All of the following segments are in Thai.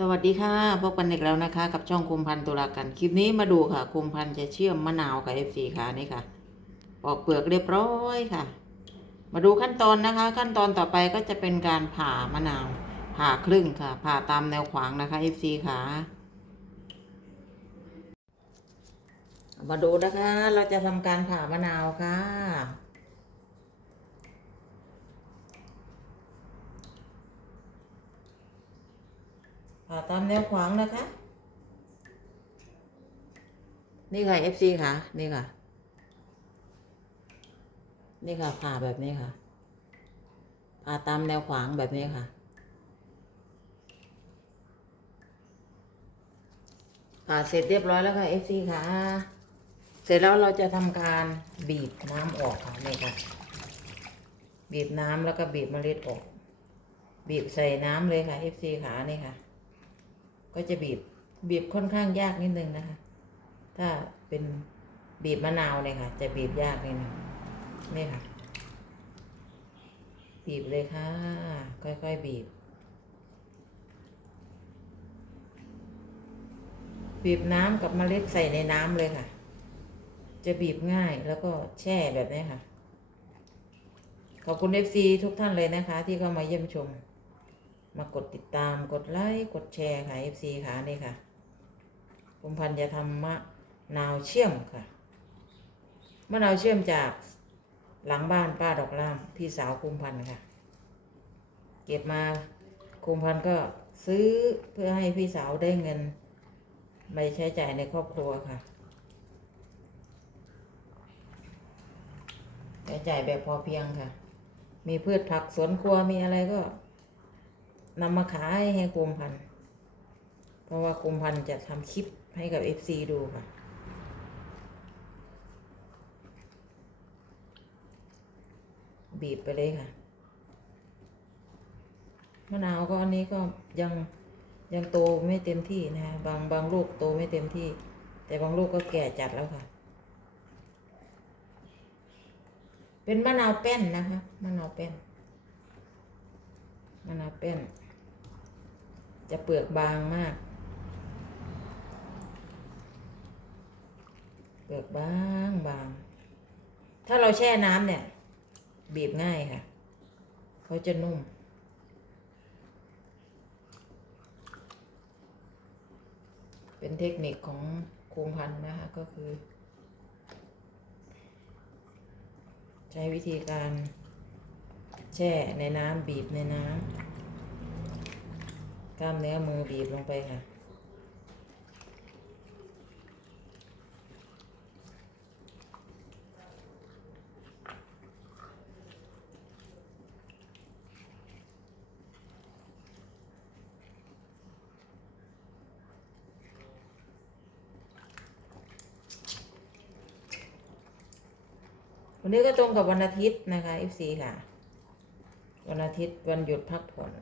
สวัสดีค่ะ พบกันอีกแล้วนะคะ กับช่องคุมพันธ์ตุลากันคลิปนี้มาดูค่ะ คุมพันธ์จะเชื่อมมะนาวกับ FC ค่ะนี่ค่ะ ปอกเปลือกเรียบร้อยค่ะ มาดูขั้นตอนนะคะ ขั้นตอนต่อไปก็จะเป็นการผ่ามะนาว ผ่าครึ่งค่ะ ผ่าตามแนวขวางนะคะ FC ค่ะ มาดูนะคะ เราจะทำการผ่ามะนาวค่ะ ผ่าตามแนวขวางนะคะ นี่ค่ะ FC ค่ะ นี่ค่ะ นี่ค่ะผ่าแบบนี้ค่ะผ่าตามแนวขวางแบบนี้ค่ะผ่าเสร็จเรียบร้อยแล้วค่ะ FC ค่ะ เสร็จแล้วเราจะทำการบีบน้ำออกค่ะนี่ค่ะ บีบน้ำแล้วก็บีบเมล็ดออก บีบใส่น้ำเลยค่ะ FC ขานี่ค่ะ ก็จะบีบบีบค่อนข้างยากนิดนึงนะคะ ถ้าเป็นบีบมะนาวเนี่ยค่ะ จะบีบยากนิดนึงนี่ค่ะ บีบเลยค่ะ ค่อยๆบีบ บีบน้ำกับเมล็ดใส่ในน้ำเลยค่ะ จะบีบง่ายแล้วก็แช่แบบนี้ค่ะ ขอบคุณ FC ทุกท่านเลยนะคะ ที่เข้ามาเยี่ยมชม มากดติดตามกดไลค์กดแชร์ค่ะ FC ค่ะนี่ค่ะผมพันธ์จะทำมะนาวเชื่อมค่ะมะนาวเชื่อมจากหลังบ้านป้าดอกล่ามพี่สาวคุมพันธ์ค่ะ เก็บมาคุมพันธ์ก็ซื้อเพื่อให้พี่สาวได้เงินไปใช้จ่ายในครอบครัวค่ะใช้จ่ายแบบพอเพียงค่ะ มีพืชผักสวนครัวมีอะไรก็ นำมาขายให้คุมพันธุ์เพราะว่าคุมพันธุ์จะทำคลิปให้กับ FC ดูค่ะ บีบไปเลยค่ะ มะนาวก็อันนี้ก็ยังยังโตไม่เต็มที่นะฮะบางบางลูกโตไม่เต็มที่ แต่บางลูกก็แก่จัดแล้วค่ะ เป็นมะนาวแป้นนะคะมะนาวแป้นมะนาวแป้น จะเปลือกบางมาก เปลือกบางบาง ถ้าเราแช่น้ำเนี่ย บีบง่ายค่ะ เขาจะนุ่ม เป็นเทคนิคของโครงพันนะคะก็คือ ใช้วิธีการแช่ในน้ำบีบในน้ำ กล้ามเนื้อมือบีบลงไปค่ะ วันนี้ก็ตรงกับวันอาทิตย์นะคะ FC ค่ะ วันอาทิตย์วันหยุดพักผ่อน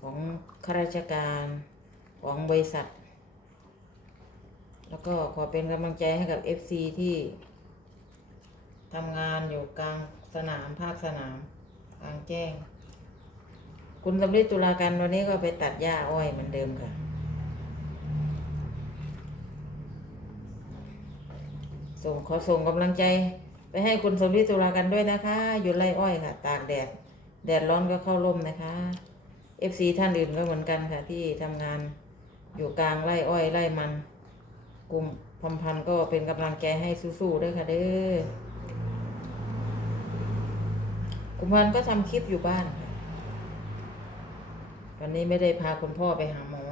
ของข้าราชการของบริษัท แล้วก็ขอเป็นกำลังใจให้กับ FC ที่ทำงานอยู่กลางสนามภาคสนามกลางแจ้ง คุณสำริดตุลาการวันนี้ก็ไปตัดหญ้าอ้อยเหมือนเดิมค่ะ ส่งขอส่งกำลังใจไปให้คุณสมฤทธิ์ตุลากันด้วยนะคะ อยู่ไร่อ้อยค่ะ ตากแดด แดดร้อนก็เข้าร่มนะคะ FC ท่านอื่นก็เหมือนกันค่ะ ที่ทำงานอยู่กลางไร่อ้อยไร่มัน กลุ่มพัมพันก็เป็นกำลังใจให้สู้ๆด้วยค่ะเด้อกุมพันก็ทำคลิปอยู่บ้านค่ะวันนี้ไม่ได้พาคุณพ่อไปหาหมอ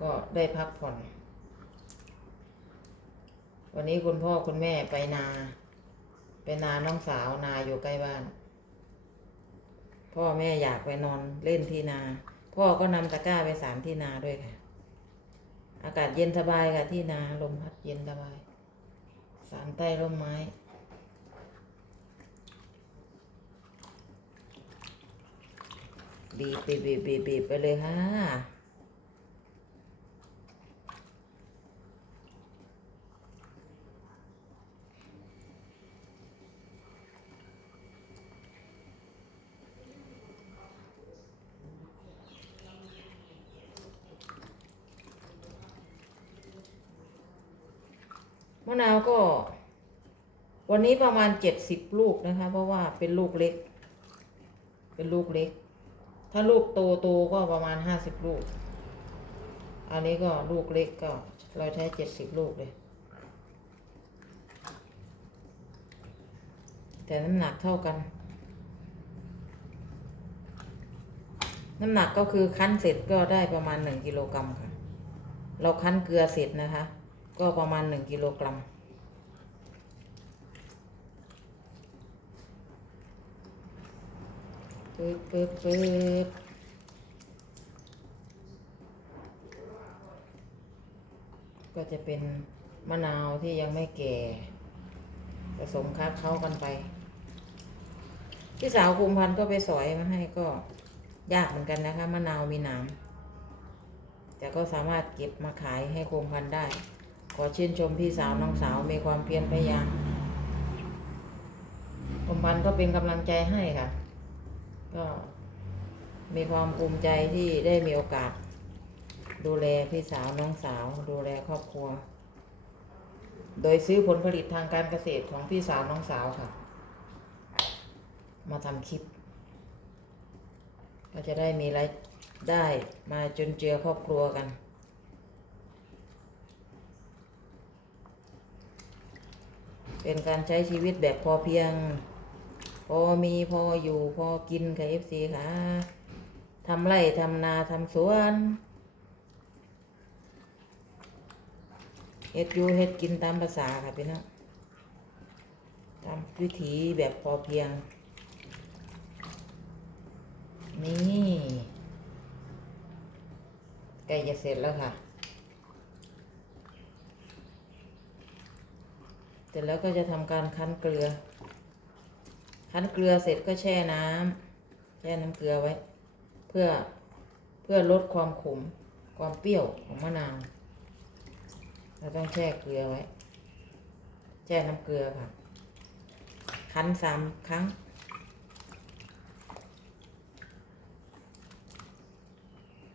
ก็ได้พักผ่อน วันนี้คุณพ่อคุณแม่ไปนา ไปนาน้องสาวนาอยู่ใกล้บ้าน พ่อแม่อยากไปนอนเล่นที่นา พ่อก็นำตะกร้าไปสารที่นาด้วยค่ะ อากาศเย็นสบายค่ะที่นาลมพัดเย็นสบาย สารใต้ร่มไม้บีบบีบบีบบีบบีบไปเลยค่ะ มะนาวก็ วันนี้ประมาณเจ็ดสิบลูกนะคะ เพราะว่าเป็นลูกเล็ก เป็นลูกเล็ก ถ้าลูกโตโตๆก็ประมาณห้าสิบลูก อันนี้ก็ลูกเล็กก็เราใช้เจ็ดสิบลูกเลย แต่น้ำหนักเท่ากัน น้ำหนักก็คือคั้นเสร็จก็ได้ประมาณหนึ่งกิโลกรัมค่ะ เราคั้นเกลือเสร็จนะคะ ก็ประมาณหนึ่งกิโลกรัมปึ๊บปึ๊บปึ๊บก็จะเป็นมะนาวที่ยังไม่แก่ผสมคัดเข้ากันไป พี่สาวคุมพันธ์ก็ไปสอยมาให้ก็ยากเหมือนกันนะคะมะนาวมีหนามแต่ก็สามารถเก็บมาขายให้คุมพันธ์ได้ ขอชื่นชมพี่สาวน้องสาวมีความเพียรพยายามคมพันก็เป็นกำลังใจให้ค่ะ ก็มีความภูมิใจที่ได้มีโอกาส ดูแลพี่สาวน้องสาว ดูแลครอบครัว โดยซื้อผลผลิตทางการเกษตรของพี่สาวน้องสาวค่ะ มาทำคลิป ก็จะได้มีรายได้มาจนเจือครอบครัวกัน เป็นการใช้ชีวิตแบบพอเพียง พอมีพออยู่พอกินค่ะเอฟซีค่ะทำไร่ทำนาทำสวนเฮ็ดอยู่เฮ็ดกินตามภาษาค่ะพี่น้องตามวิถีแบบพอเพียง นี่ใกล้จะเสร็จแล้วค่ะ เส ร็จแล้วก็จะทำการคั้นเกลือ คั้นเกลือเสร็จก็แช่น้ำแช่น้ำเกลือไว้ เพื่อเพื่อลดความขมความเปรี้ยวของมะนาวเราต้องแช่เกลือไว้ แช่น้ำเกลือค่ะ คั้นสามครั้ง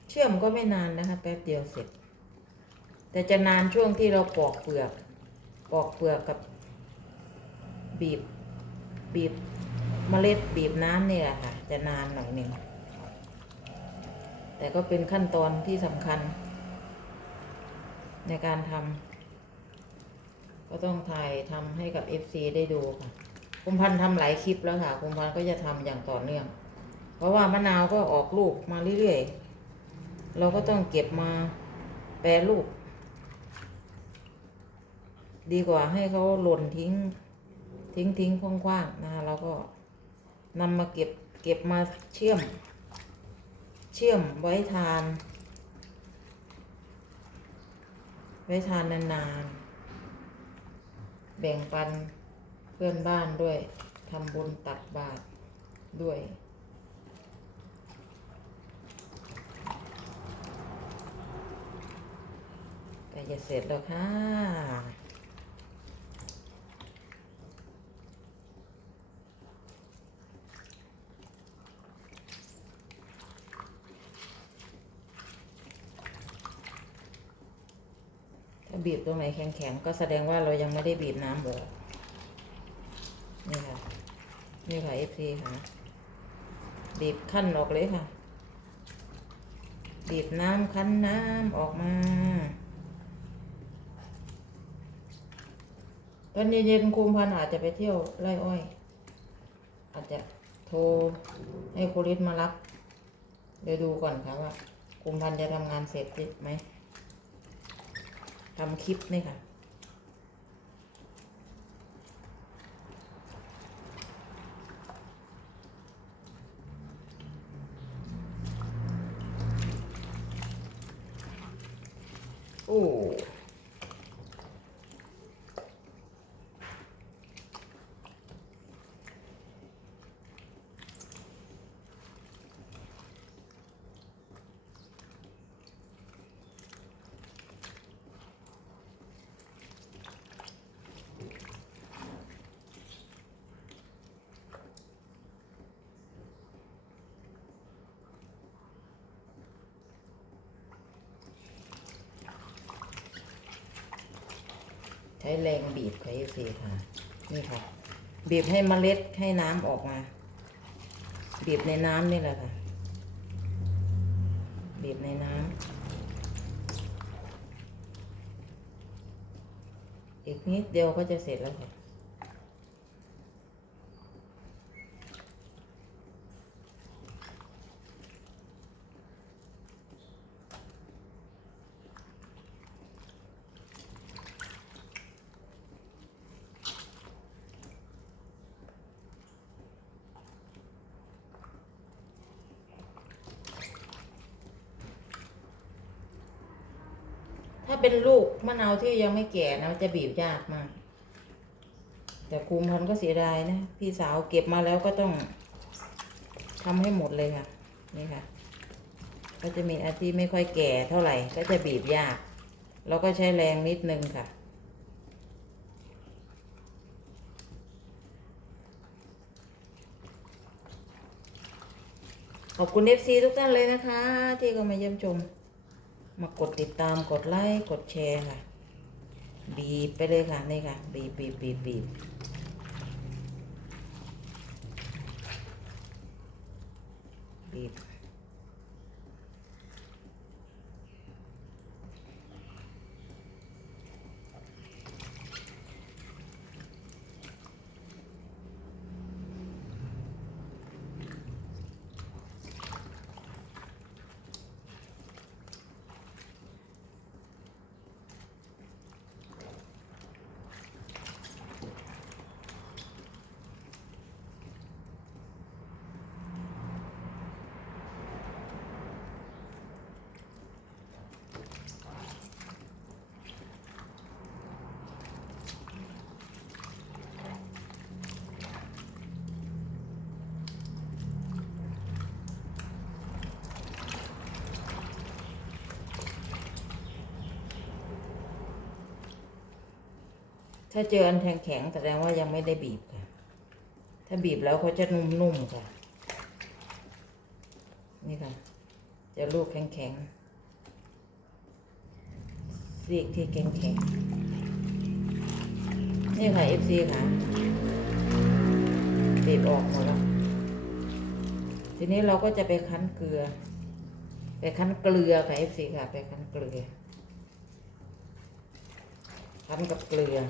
เชื่อมก็ไม่นานนะคะแป๊บเดียวเสร็จ แต่จะนานช่วงที่เราปอกเปลือก ปอกเปลือกกับ บีบ บีบเมล็ดบีบน้ำนี่แหละค่ะ จะนานหน่อยหนึ่งแต่ก็เป็นขั้นตอนที่สำคัญ ในการทำก็ต้องถ่ายทำให้กับ FC ได้ดูค่ะคุณพันธ์ทำหลายคลิปแล้วค่ะคุณพันธ์ก็จะทำอย่างต่อเนื่อง เพราะว่ามะนาวก็ออกลูกมาเรื่อยๆ เราก็ต้องเก็บมาแปรรูปดีกว่าให้เขาหล่นทิ้ง ทิ้งทิ้งคว้างๆนะคะเราก็นำมาเก็บเก็บมาเชื่อม เชื่อมไว้ทาน ไว้ทานนานๆ แบ่งปันเพื่อนบ้านด้วยทำบุญตักบาตรด้วยใกล้จะเสร็จแล้วค่ะ บีบตรงไหนแข็งๆ ก็แสดงว่าเรายังไม่ได้บีบน้ำออกนี่ค่ะ นี่ค่ะ FC ค่ะ บีบขั้นออกเลยค่ะ บีบน้ำคั้นน้ำออกมาตอนเย็นๆคุมพันอาจจะไปเที่ยวไร่อ้อย อาจจะโทรให้โคริสมารับ เดี๋ยวดูก่อนค่ะว่าคุมพันจะทำงานเสร็จไหม ทำคลิปนี่ค่ะ โอ้ น ใช้แรงบีบค่ะ เศษค่ะ นี่ค่ะ บีบให้เมล็ดให้น้ำออกมา บีบในน้ำนี่แหละค่ะ บีบในน้ำอีกนิดเดียวก็จะเสร็จแล้วค่ะ ถ้าเป็นลูกมะนาวที่ยังไม่แก่นะมันจะบีบยากมาก แต่คุมพันก็เสียดายนะ พี่สาวเก็บมาแล้วก็ต้องทำให้หมดเลยค่ะ นี่ค่ะ ก็จะมีอันที่ไม่ค่อยแก่เท่าไหร่ ก็จะบีบยาก แล้วก็ใช้แรงนิดนึงค่ะขอบคุณ FC ทุกท่านเลยนะคะ ที่เข้ามาเยี่ยมชม มากดติดตามกดไลค์กดแชร์ค่ะ บีบไปเลยค่ะนี่ค่ะ บีบบีบบีบบีบบบ ถ้าเจออันแข็งๆแสดงว่ายังไม่ได้บีบค่ะ ถ้าบีบแล้วเขาจะนุ่มๆค่ะ นี่ค่ะ จะลูกแข็งๆซีกที่แข็งๆนี่ค่ะ FC ค่ะบีบออกหมดแล้ว ทีนี้เราก็จะไปคั้นเกลือ ไปคั้นเกลือค่ะ FC ค่ะ ไปคั้นเกลือคั้นกับเกลือม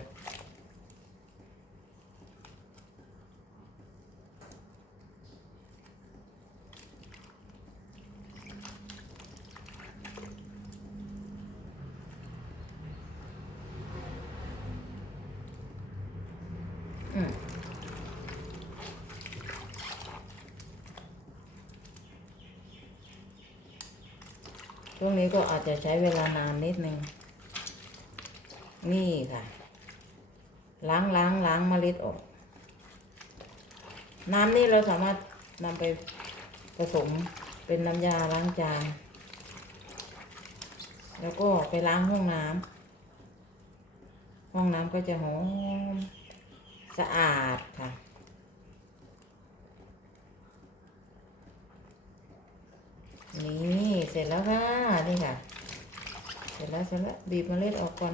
ช่วงนี้ก็อาจจะใช้เวลานานนิดนึง นี่ค่ะ ล้างล้างล้างเมล็ดออก น้ำนี่เราสามารถนำไปผสมเป็นน้ำยาล้างจาน แล้วก็ไปล้างห้องน้ำห้องน้ำก็จะหอมสะอาดค่ะนี่ เสร็จแล้วค่ะ นี่ค่ะ เสร็จแล้วเสร็จแล้วบีบเมล็ดออกก่อน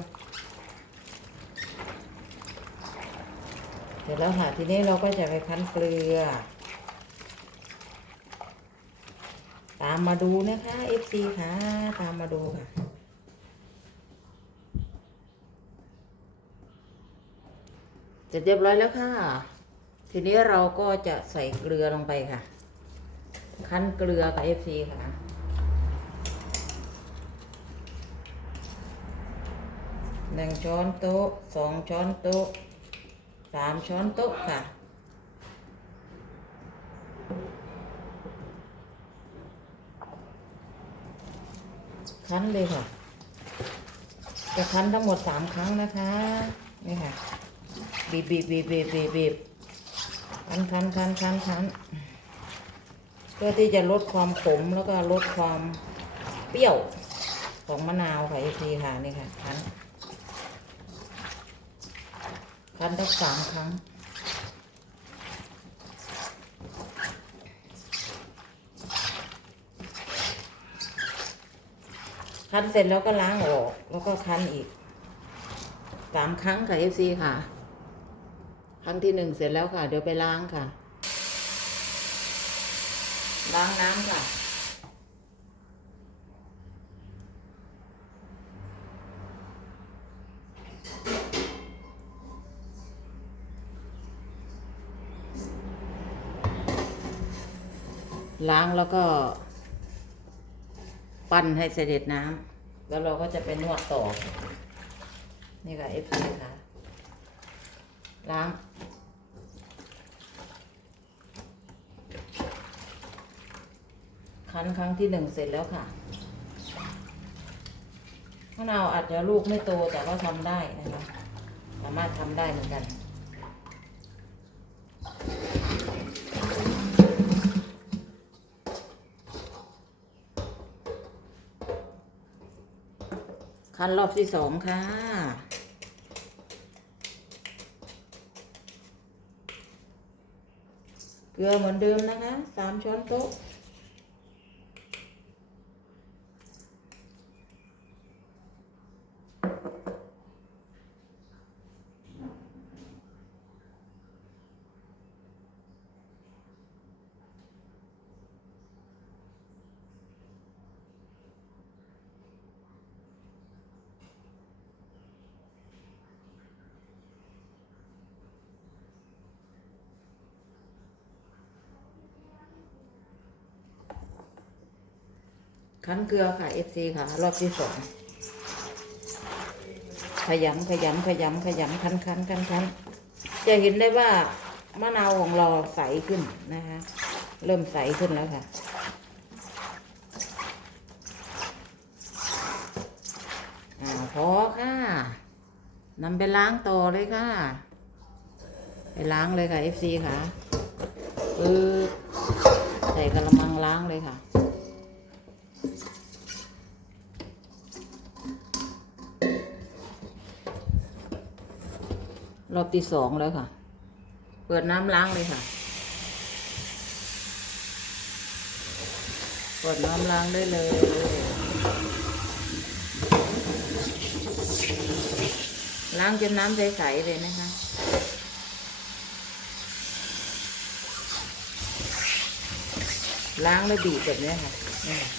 เสร็จแล้วค่ะ ทีนี้เราก็จะไปคั้นเกลือ ตามมาดูนะคะ FC ค่ะ ตามมาดูค่ะเสร็จเรียบร้อยแล้วค่ะ ทีนี้เราก็จะใส่เกลือลงไปค่ะ คั้นเกลือกับ FC ค่ะ หนึ่งช้อนโต๊ะสองช้อนโต๊ะสามช้อนโต๊ะค่ะคั้นเลยค่ะ จะคั้นทั้งหมดสามครั้งนะคะ นี่ค่ะ บีบบีบบีบบีบบีบบีบคั้นคั้นคั้นคั้นคั้นเพื่อที่จะลดความขมแล้วก็ลดความเปรี้ยวของมะนาวค่ะอีกทีค่ะ นี่ค่ะคั้น คันทั้สามครั้ง คั้นเสร็จแล้วก็ล้างออก แล้วก็คั้นอีกสามครั้งค่ะ FC ค่ะ ครั้งที่หนึ่งเสร็จแล้วค่ะ เดี๋ยวไปล้างค่ะ ล้างน้ำค่ะ ล้างแล้วก็ ปั้นให้เสด็จน้ำแล้วเราก็จะไปนวดต่อ นี่ค่ะ F ซีค่ะ ล้างคั้นครั้งที่หนึ่งเสร็จแล้วค่ะมะนาวอาจจะลูกไม่โตแต่ว่าทำได้นะคะสามารถทำได้เหมือนกันันรอบที่สองค่ะเกลือเหมือนเดิมนะคะสามช้อนโต๊ะ คั้นเกลือค่ะ FC ค่ะ รอบที่สองขยำขยำขยำขยำคั้นคั้นคั้นคั้นจะเห็นได้ว่ามะนาวของเราใสขึ้นนะคะ เริ่มใสขึ้นแล้วค่ะอ่าพอค่ะนำไปล้างต่อเลยค่ะ ไปล้างเลยค่ะ FC ค่ะปึ๊บใส่กระมังล้างเลยค่ะ รอบที่สองแล้วค่ะ เปิดน้ำล้างเลยค่ะ เปิดน้ำล้างได้เลย ล้างจนน้ำใสๆเลยนะคะล้างแล้วบีบแบบนี้ค่ะนี่ค่ะ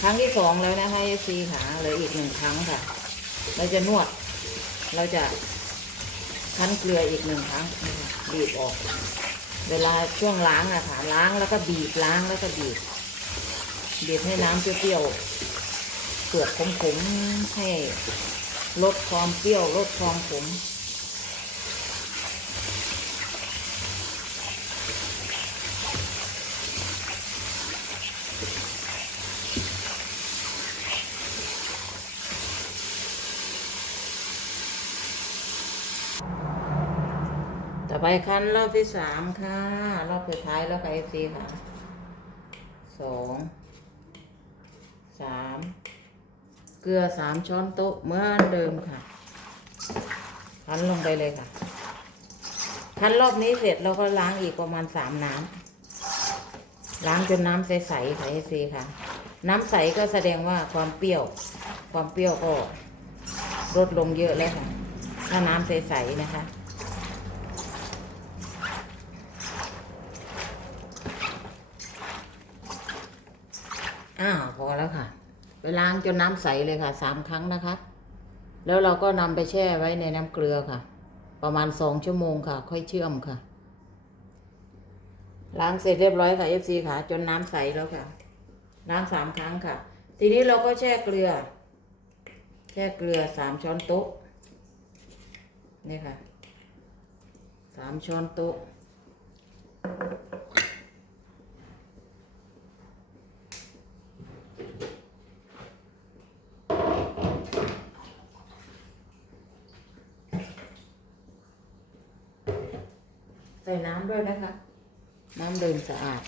ครั้งที่สองแล้วนะคะเอซีค่ะเหลืออีกหนึ่งครั้งค่ะ เราจะนวด เราจะ คั้นเกลืออีกหนึ่งครั้งบีบออก เวลาช่วงล้างอะค่ะล้างแล้วก็บีบล้างแล้วก็บีบบีบให้น้ำเปรี้ยวๆเปลือกขมๆให้ลดความเปรี้ยวลดความขม คั้นรอบที่สามค่ะ รอบสุดท้ายแล้วค่ะเอฟซีค่ะสองสามเกลือสามช้อนโต๊ะเหมือนเดิมค่ะ คั้นลงไปเลยค่ะ คั้นรอบนี้เสร็จเราก็ล้างอีกประมาณสามน้ำล้างจนน้ำใสๆค่ะเอฟซีค่ะ น้ำใสก็แสดงว่าความเปรี้ยว ความเปรี้ยวก็ลดลงเยอะแล้วค่ะ ถ้าน้ำใสๆนะคะ อ้าวพอ แล้วค่ะ ไปล้างจนน้ำใสเลยค่ะสามครั้งนะคะ แล้วเราก็นำไปแช่ไว้ในน้ำเกลือค่ะ ประมาณสองชั่วโมงค่ะ ค่อยเชื่อมค่ะ ล้างเสร็จเรียบร้อยค่ะ FC ค่ะ จนน้ำใสแล้วค่ะ ล้างสามครั้งค่ะ ทีนี้เราก็แช่เกลือ แช่เกลือสามช้อนโต๊ะนี่ค่ะสามช้อนโต๊ะ ส่น้ำด้วยนะคะ น้ำเดิมสะอาด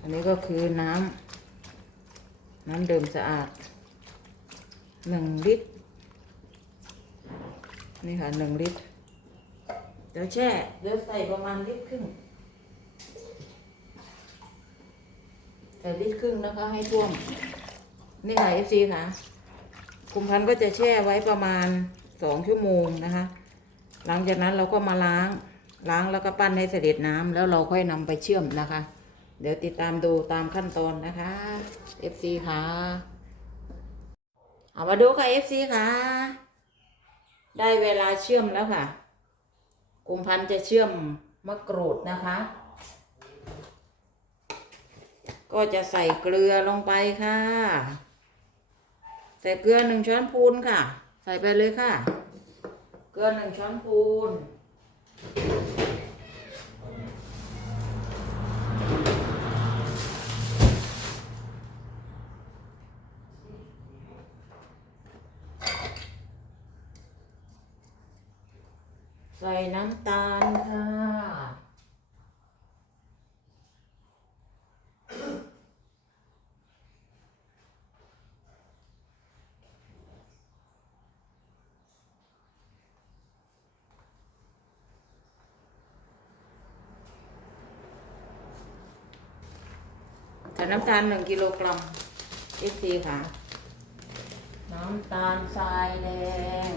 อันนี้ก็คือน้ำน้ำเดิมสะอาดหนึ่งลิตร นี่ค่ะหนึ่งลิตร เดี๋ยวแช่ เดี๋ยวใส่ประมาณลิตรครึ่ง ใส่ลิตรครึ่งนะคะให้ท่วม นี่ค่ะ FC ค่ะคุมพันธ์ก็จะแช่ไว้ประมาณสองชั่วโมงนะคะ หลังจากนั้นเราก็มาล้าง ล้างแล้วก็ปั้นให้เสด็จน้ำแล้วเราค่อยนำไปเชื่อมนะคะ เดี๋ยวติดตามดูตามขั้นตอนนะคะ FC ค่ะเอามาดูค่ะ FC ค่ะ ได้เวลาเชื่อมแล้วค่ะกุมพันธ์จะเชื่อมมะกรูดนะคะ ก็จะใส่เกลือลงไปค่ะ ใส่เกลือหนึ่งช้อนพูนค่ะ ใส่ไปเลยค่ะ เกลือหนึ่งช้อนพูนใส่น้ำตาลค่ะ ใส่น้ำตาลหนึ่งกิโลกรัมเอซีค่ะ น้ำตาลทรายแดง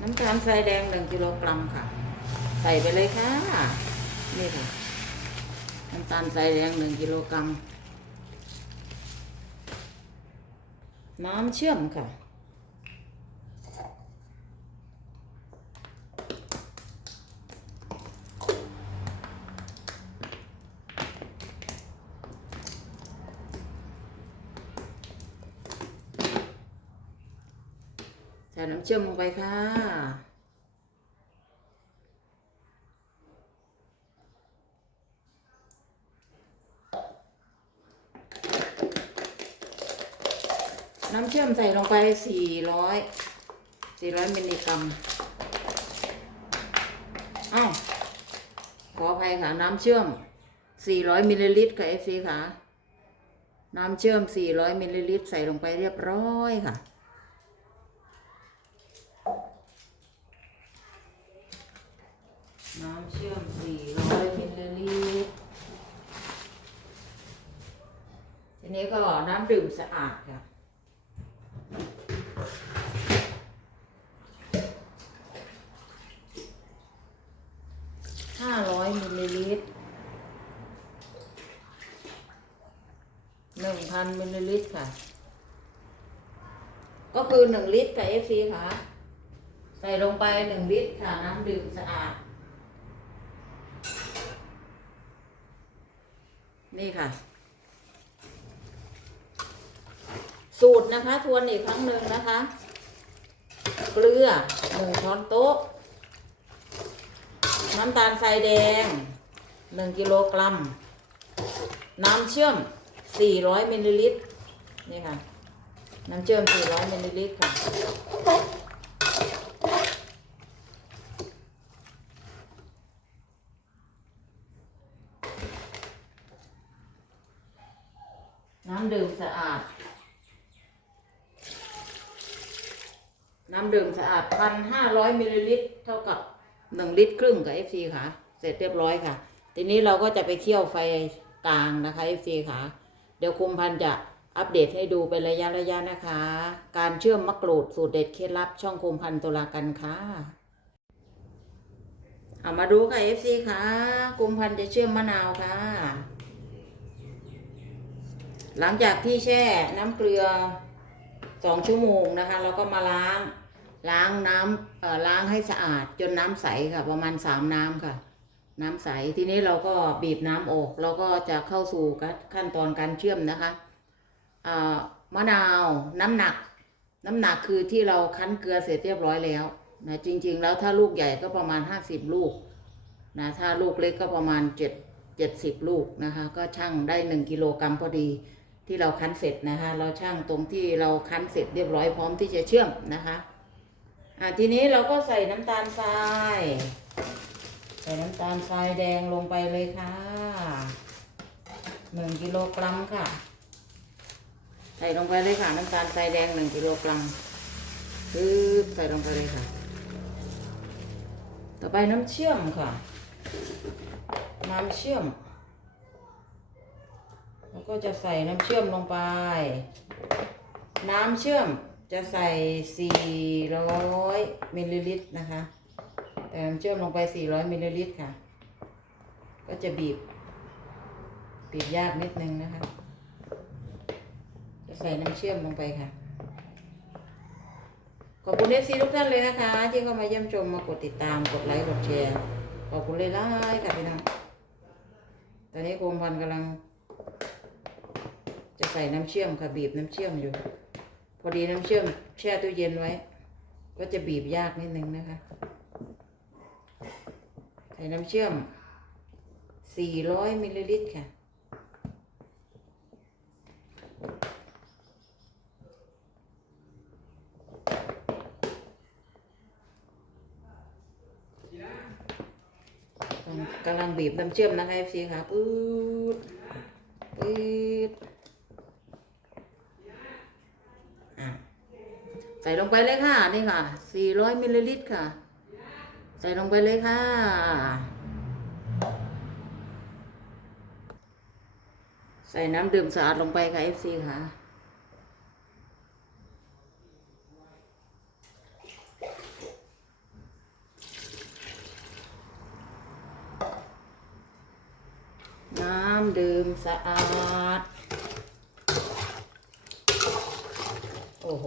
น้ำตาลทรายแดงหนึ่งกิโลกรัมค่ะ ใส่ไปเลยค่ะ นี่ค่ะ น้ำตาลทรายแดงหนึ่งกิโลกรัม น้ำเชื่อมค่ะ เชื่อมลงไปค่ะ น้ำเชื่อมใส่ลงไปสี่ร้อยสี่ร้อยมิลลิกรัมอ้าวขออภัยค่ะ น้ำเชื่อมสี่ร้อยมิลลิลิตรค่ะเอฟซีค่ะ น้ำเชื่อมสี่ร้อยมิลลิลิตรใส่ลงไปเรียบร้อยค่ะ น้ำเชื่อม 400 มิลลิลิตร ทีนี้ก็น้ำดื่มสะอาดค่ะ500มิลลิลิตร1,000มิลลิลิตรค่ะ ก็คือ1ลิตรกับ FC ค่ะ ใส่ลงไป1ลิตรค่ะ น้ำดื่มสะอาด นี่ค่ะ สูตรนะคะ ทวนอีกครั้งหนึ่งนะคะ เกลือหนึ่งช้อนโต๊ะ น้ำตาลทรายแดงหนึ่งกิโลกรัม น้ำเชื่อมสี่ร้อยมิลลิลิตรนี่ค่ะ น้ำเชื่อมสี่ร้อยมิลลิลิตรค่ะ น้ำดื่มสะอาด น้ำ ดื่มสะอาดพันห้าร้อยมิลลิลิตรเท่ากับหนึ่งลิตรครึ่งกับ FC ค่ะ เสร็จเรียบร้อยค่ะ ทีนี้เราก็จะไปเคี่ยวไฟกลางนะคะ FC ค่ะ เดี๋ยวคุมพันจะอัปเดตให้ดูเป็นระยะระยะนะคะ การเชื่อมมะกรูดสูตรเด็ดเคล็ดลับช่องคุมพันตุลากันค่ะเอามาดูค่ะ FC ค่ะคุมพันจะเชื่อมมะนาวค่ะ หลังจากที่แช่น้ำเกลือสองชั่วโมงนะคะเราก็มาล้าง ล้างน้ำเอ่อล้างให้สะอาดจนน้ำใสค่ะ ประมาณสามน้ำค่ะ น้ำใสทีนี้เราก็บีบน้ำออกเราก็จะเข้าสู่ขั้นตอนการเชื่อมนะคะอ่ามะนาวน้ำหนัก น้ำหนักคือที่เราคั้นเกลือเสร็จเรียบร้อยแล้วนะจริง ๆ แล้วถ้าลูกใหญ่ก็ประมาณห้าสิบลูกนะถ้าลูกเล็กก็ประมาณเจ็ดเจ็ดสิบลูกนะคะ ก็ชั่งได้หนึ่งกิโลกรัมพอดีที่เราคั้นเสร็จนะคะ เราช่างตรงที่เราคั้นเสร็จเรียบร้อยพร้อมที่จะเชื่อมนะคะ อ่าทีนี้เราก็ใส่น้ำตาลทราย ใส่น้ำตาลทรายแดงลงไปเลยค่ะหนึ่งกิโลกรัมค่ะ ใส่ลงไปเลยค่ะ น้ำตาลทรายแดงหนึ่งกิโลกรัมปึ๊บใส่ลงไปเลยค่ะ ต่อไปน้ำเชื่อมค่ะ น้ำเชื่อมแล้วก็จะใส่น้ำเชื่อมลงไป น้ำเชื่อม จะใส่ 400มิลลิลิตรนะคะแต่น้ำเชื่อมลงไป 400มิลลิลิตรค่ะ ก็จะบีบ บีบยากนิดนึงนะคะ จะใส่น้ำเชื่อมลงไปค่ะ ขอบคุณเอฟซีทุกท่านเลยนะคะ ที่เข้ามาเยี่ยมชม มากดติดตาม กดไลค์ กดแชร์ ขอบคุณเลยล่ค่ะพี่น้อง ตอนนี้โคมพันกำลัง จะใส่น้ำเชื่อมค่ะ บีบน้ำเชื่อมอยู่ อดีน้ำเชื่อมแช่ตู้เย็นไว้ ก็จะบีบยากนิดนึงนะคะ ใส่น้ำเชื่อม 400มิลลิลิตรค่ะกำลังบีบน้ำเชื่อมนะคะ FC ค่ะปื๊ดปื๊ดอะใส่ลงไปเลยค่ะนี่ค่ะ 400มิลลิลิตรค่ะ ใส่ลงไปเลยค่ะ ใส่น้ำดื่มสะอาดลงไปค่ะ FC ค่ะน้ำดื่มสะอาด โอ้โห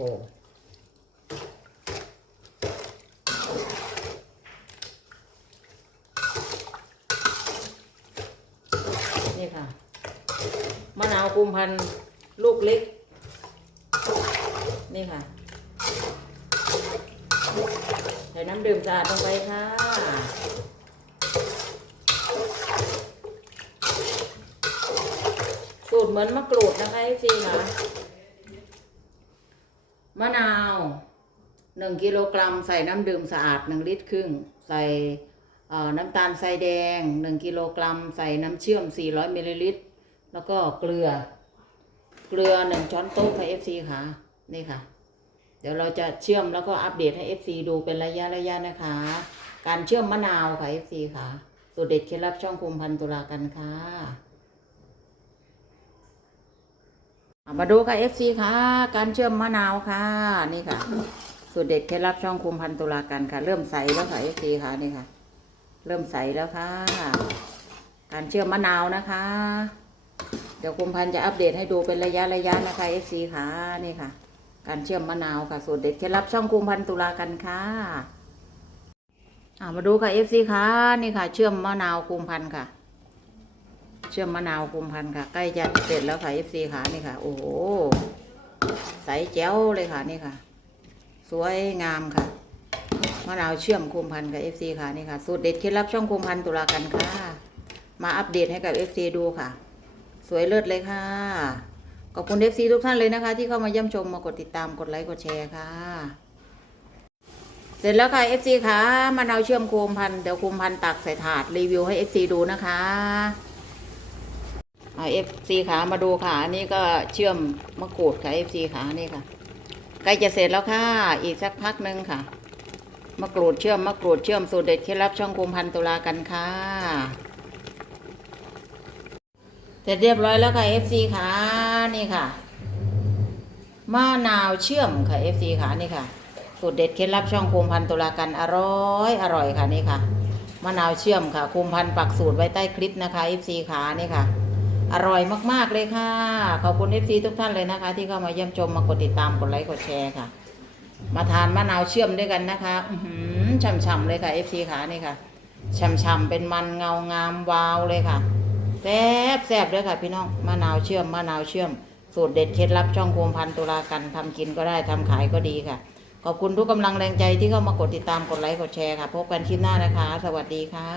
นี่ค่ะ มะนาวกุมพันลูกเล็ก นี่ค่ะใส่น้ำดื่มสะอาดลงไปค่ะสูตรเหมือนมะกรูดนะคะพี่ค่ะมะนาวหนึ่งกิโลกรัมใส่น้ำดื่มสะอาดหนึ่งลิตรครึ่ง ใส่ น้ำตาลทรายแดงหนึ่งกิโลกรัม ใส่น้ำเชื่อม 400มิลลิลิตร แล้วก็เกลือ เกลือหนึ่งช้อนโต๊ะค่ะ FC ค่ะ นี่ค่ะ เดี๋ยวเราจะเชื่อมแล้วก็อัปเดตให้ FC ดูเป็นระยะระยะนะคะ การเชื่อมมะนาวค่ะ FC ค่ะสูตรเด็ดเคล็ดลับช่องคุมพันตุลากันค่ะอะมาดูค่ะ FC ค่ะ การเชื่อมมะนาวค่ะ นี่ค่ะ สูตรเด็ดเคล็ดลับช่องคุมพันตุลากันค่ะ เริ่มใสแล้วค่ะ FC ค่ะ นี่ค่ะ เริ่มใสแล้วค่ะ การเชื่อมมะนาวนะคะ เดี๋ยวคุมพันจะอัปเดตให้ดูเป็นระยะระยะนะคะ FC ค่ะนี่ค่ะ การเชื่อมมะนาวค่ะสูตรเด็ดเคล็ดลับช่องคุมพันตุลากันค่ะอามาดูค่ะ FC ค่ะนี่ค่ะ เชื่อมมะนาวคุมพันค่ะ เชื่อมมะนาวคุมพันค่ะ ใกล้จะเสร็จแล้วค่ะ FC ค่ะนี่ค่ะ โอ้โหใสแจ๋วเลยค่ะนี่ค่ะ สวยงามค่ะ มะนาวเชื่อมคุมพันกับ FC ค่ะนี่ค่ะ สูตรเด็ดเคล็ดลับช่องคุมพันตุลากันค่ะ มาอัปเดตให้กับ FC ดูค่ะ สวยเลิศเลยค่ะขอบคุณ FC ทุกท่านเลยนะคะ ที่เข้ามาเยี่ยมชมมากดติดตามกดไลค์กดแชร์ค่ะ เสร็จแล้วค่ะ FC ค่ะมะนาวเชื่อมคุมพันเดี๋ยวคุมพันตักใส่ถาดรีวิวให้ FC ดูนะคะเอฟซีขามาดูค่ะอันนี้ก็เชื่อมมะกรูดค่ะเอฟซีขานี่ค่ะใกล้จะเสร็จแล้วค่ะ อีกสักพักหนึ่งค่ะ มะกรูดเชื่อมมะกรูดเชื่อมสูตรเด็ดเคล็ดลับช่องคุมพันตุลากันค่ะเสร็จเรียบร้อยแล้วค่ะ FC ค่ะนี่ค่ะมะนาวเชื่อมค่ะ FC ค่ะนี่ค่ะสูตรเด็ดเคล็ดลับช่องคุมพันตุลากันอร่อยอร่อยค่ะนี่ค่ะมะนาวเชื่อมค่ะคุมพันปักสูตรไว้ใต้คลิปนะคะ FC ขานี่ค่ะ อร่อยมากๆเลยค่ะ ขอบคุณ FC ทุกท่านเลยนะคะ ที่เข้ามาเยี่ยมชมมากดติดตามกดไลค์กดแชร์ค่ะ มาทานมะนาวเชื่อมด้วยกันนะคะอือหือช่ำๆเลยค่ะ FC ขานี่ค่ะช่ำๆเป็นมันเงางามวาวเลยค่ะแซ่บแซ่บด้วยค่ะพี่น้องมะนาวเชื่อมมะนาวเชื่อม สูตรเด็ดเคล็ดลับช่องโคมพันตุลากันทำกินก็ได้ทำขายก็ดีค่ะ ขอบคุณทุกกำลังแรงใจที่เข้ามากดติดตามกดไลค์กดแชร์ค่ะ พบกันคลิปหน้านะคะ สวัสดีค่ะ